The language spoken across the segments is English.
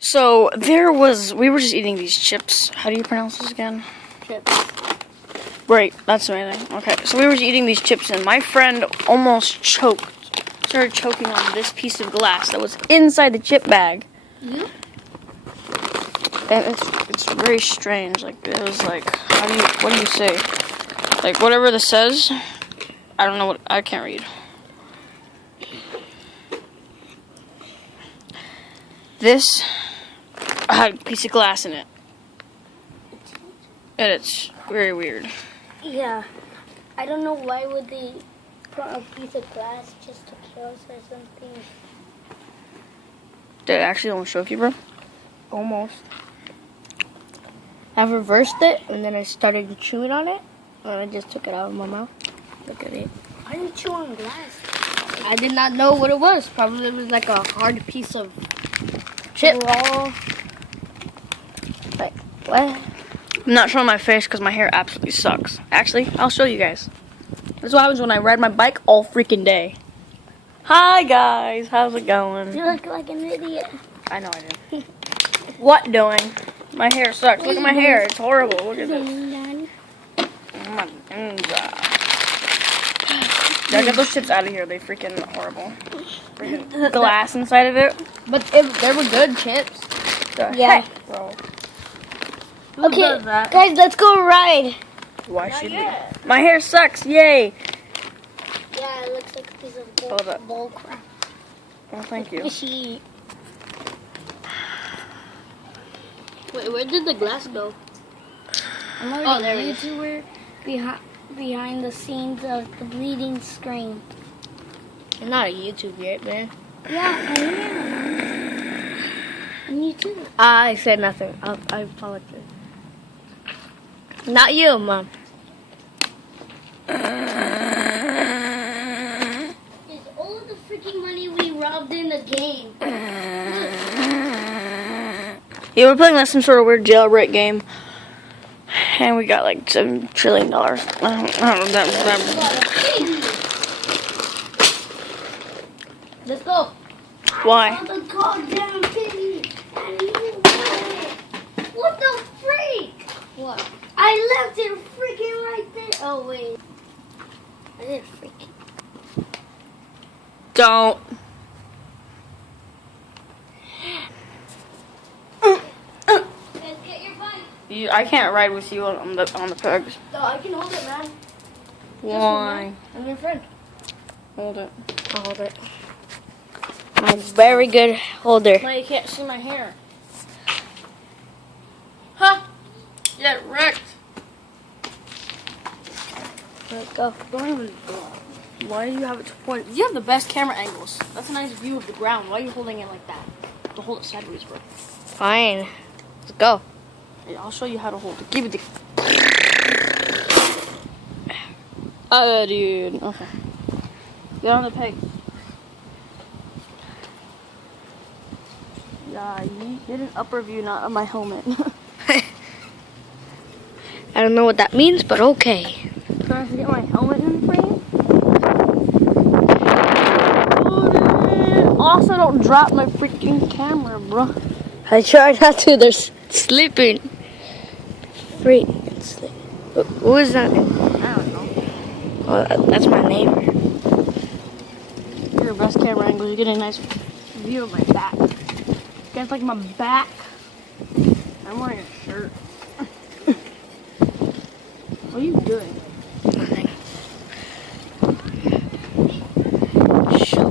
So we were just eating these chips. How do you pronounce this again? Chips. Right, that's amazing. Okay, so we were just eating these chips and my friend almost started choking on this piece of glass that was inside the chip bag. You? And it's very strange. Like, it was like, what do you say? Like, whatever this says, I don't know I can't read. This had a piece of glass in it. And it's very weird. Yeah. I don't know why would they put a piece of glass just to kill us or something. Did it actually almost choke you, bro? Almost. I reversed it and then I started chewing on it and I just took it out of my mouth. Look at it. Why are you chewing on glass? I did not know what it was. Probably it was like a hard piece of chip. Like, what? I'm not showing my face because my hair absolutely sucks. Actually, I'll show you guys. This is what happens when I ride my bike all freaking day. Hi guys, how's it going? You look like an idiot. I know I do. What doing? My hair sucks. Look at my hair. It's horrible. Look at this. Yeah, get those chips out of here. They freaking horrible. Freaking glass inside of it. But they were good chips. The Yeah. heck, bro. Okay, guys, let's go ride. Why should we? My hair sucks. Yay. Yeah, it looks like a piece of Hold up. bull crap. Well, thank you. Fishy. Wait, where did the glass go? I'm already there. YouTuber behind the scenes of the bleeding screen. You're not a YouTuber yet, man. Yeah, I am. And you too. I said nothing. I apologize. Not you, Mom. Is all the freaking money we robbed in the game? Yeah, we're playing like some sort of weird jailbreak game. And we got like $7 trillion. I don't know Let's go. Why? The goddamn piggy. And you won it. What the freak? What? I left it freaking right there. Oh, wait. I did freaking. Don't. Get your bike. I can't ride with you on the pegs. No, I can hold it, man. Why? I'm your friend. Hold it. I'll hold it. I'm a very good holder. Well, you can't see my hair. Huh? Get wrecked. Let's go. Don't even. Why do you have it to point? You have the best camera angles. That's a nice view of the ground. Why are you holding it like that? To hold it sideways, bro. Fine. Let's go. Yeah, I'll show you how to hold it. Give it the. Dude. Okay. Get on the peg. Yeah, you did an upper view, not on my helmet. I don't know what that means, but okay. Trying to get my helmet in frame. Also, don't drop my freaking camera, bro. I try not to. They're sleeping. Freak. Who is that? I don't know. Oh, that's my neighbor. Your best camera angle. You get a nice view of my back. You guys like my back? I'm wearing a shirt. What are you doing? Nothing.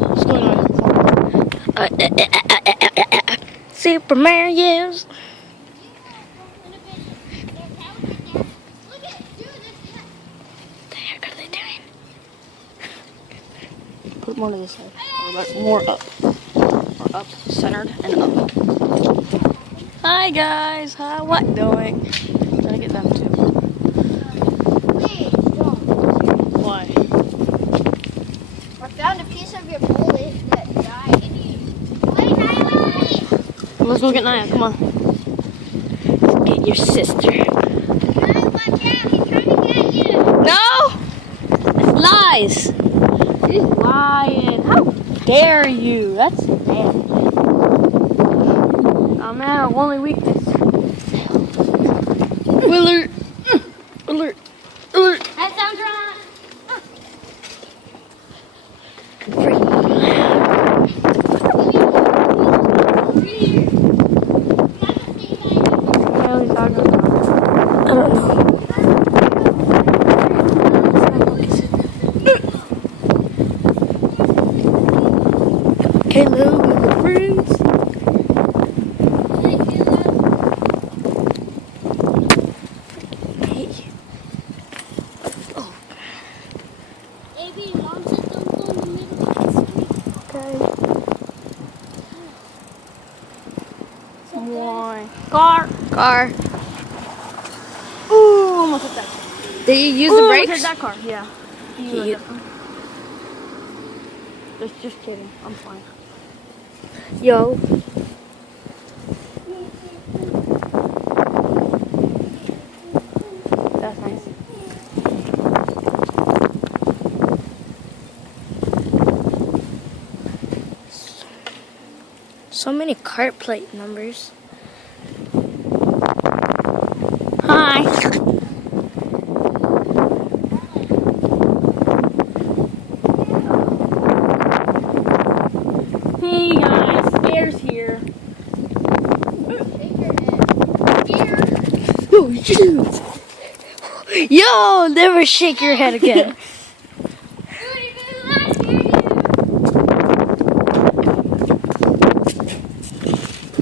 What's going on? Super Mario's. What the heck are they doing? Put more to this side. More up. More up. Centered and up. Hi guys. Hi. What doing? Trying to get them too. Why? I found a piece of your bullet that died. Well, let's go get Naya. Come on. Get your sister. Watch out, he's trying to get you. No! It's lies. She's lying. How dare you? That's bad. man, only weakness. Willard. Willard. Willard. That sounds wrong. I don't know. Caleb with the friends. Hey. Oh. AB, Mom said don't go in the middle of the street. Okay. One. Car. Car. Ooh, almost hit that. Did you use Ooh, the almost hit brakes? that car. Yeah. You- Just kidding. I'm fine. Yo. That's nice. So many cart plate numbers. Hi. Hey guys, Air's here. Oh, shoot. Yo, never shake your head again.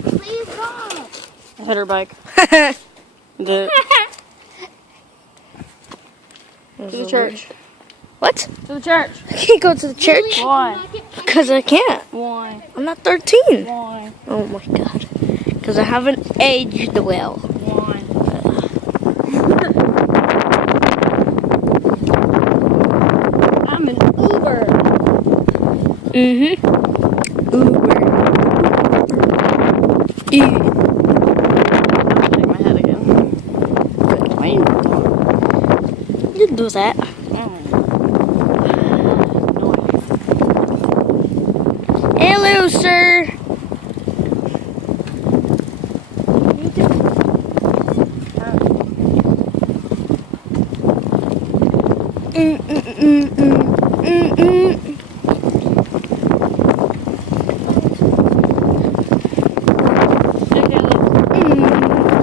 Please go. I hit her bike. To the church. What? To the church. I can't go to the church Why? because I can't. Why? I'm not 13. Why? Oh my god. Because I haven't aged well. Why? I'm an Uber. Mm-hmm. Uber. Shake my head again. Good plan. You do that. Hello, sir.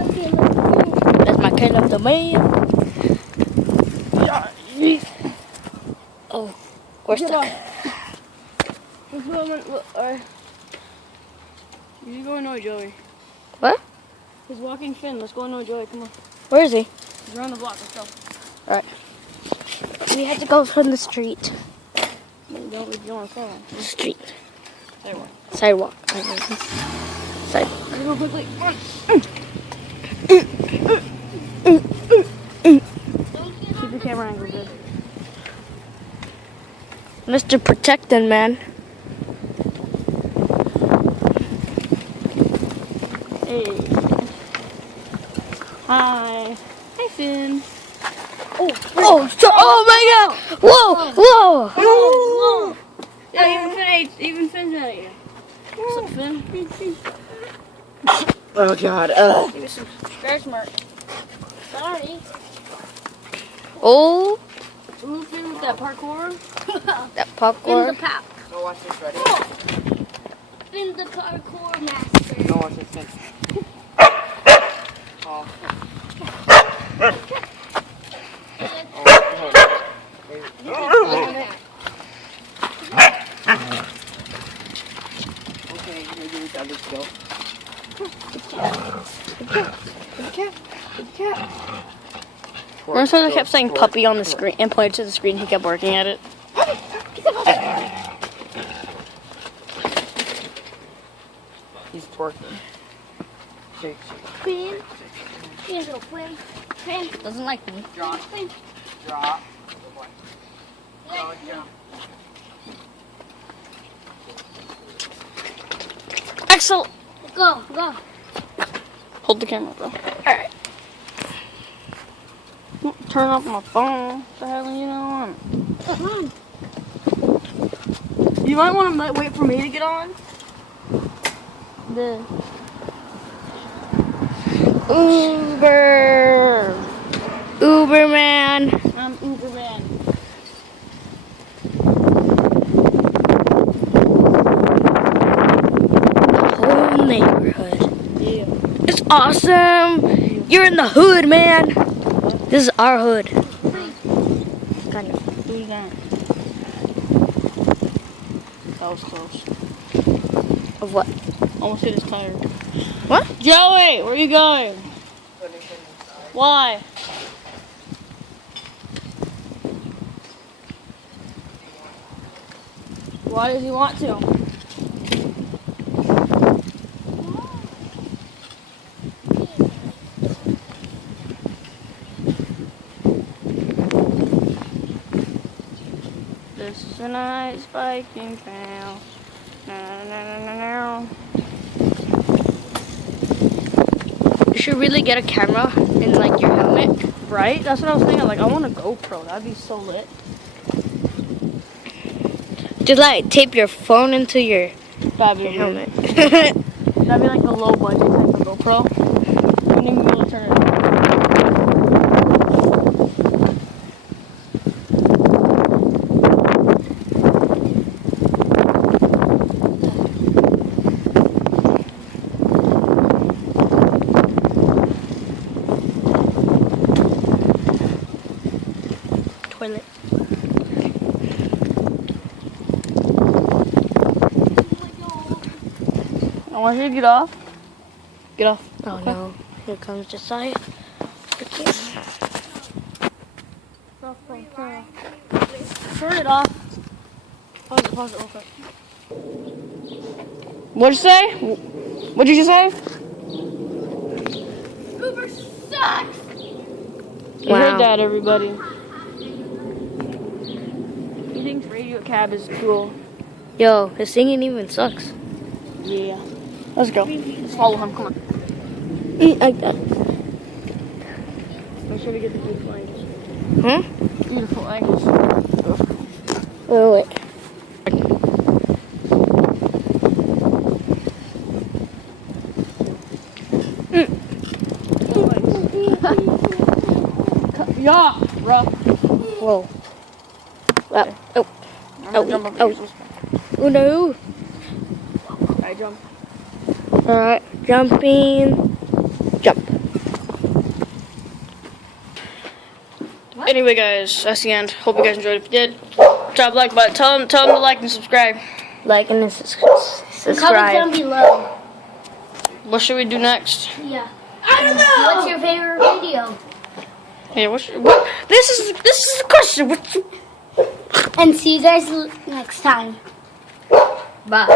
That's my kind of the man. Oh, we're stuck. Let's go on. You go annoy Joey. What? He's walking Finn. Let's go annoy Joey. Come on. Where is he? He's around the block. Let's go. Alright. We had to go from the street. Don't leave you on the phone. The street. Sidewalk. Sidewalk. Sidewalk. Let's go quickly. Come on. Keep your camera angle good. Mr. Protecting Man. Hey. Hi. Hi, Finn. Oh my god! Whoa! Whoa! Whoa. Yeah, even Finn's mad at you. What's up, Finn? Oh god. Give me some scratch mark. Sorry. Oh, Ooh, Finn with that parkour. that popcorn. pop. Go watch this, ready? Spin the parkour master. Go watch this, spin. Oh. Okay, maybe we got this go. Remember when I kept saying puppy on the screen and pointed to the screen? He kept working at it. He's twerking. Shake, shake. Spin. Spin, go play. Spin. Doesn't like me. Drop. Spin. Drop. Oh, jump. Excellent. Go, go. Hold the camera, bro. Alright. Turn off my phone. What the hell are you doing? Come on. You might want to wait for me to get on. Uber. Uberman. I'm Uberman. Whole neighborhood. Yeah. It's awesome. You're in the hood, man. This is our hood. Kind of. Who's that? That was close. Of what? Almost hit his tire. What? Joey, where are you going? Why? Why does he want to? This is a nice biking trail. Na, na, na, na, na. You should really get a camera in like your helmet. Right? That's what I was thinking. Like, I want a GoPro. That'd be so lit. Just like tape your phone into your That'd be helmet. That'd be like the low budget type of GoPro. And then we'll turn it on. Toilet. I want you to get off. Get off. Oh no. Here comes Josiah. Okay. Turn it off. Pause it real quick. What'd you say? What'd you just say? Uber sucks. You heard that, everybody. He thinks Radio Cab is cool. Yo, his singing even sucks. Yeah. Let's go. Let's follow him. Come on. Like that. Make sure we get the beautiful angles. Huh? Beautiful angles. Wait. Yeah, rough. Whoa. Wow. Oh. I'm gonna jump up Oh. here. Oh no. I jump. Alright. Jumping. Jump. Anyway, guys, that's the end. Hope you guys enjoyed. If you did, drop a like button. Tell them to like and subscribe. Like and Comment down subscribe. below. What should we do next? Yeah. I don't know. What's your favorite video? Hey, what? This is the question. What? And see you guys next time. Bye.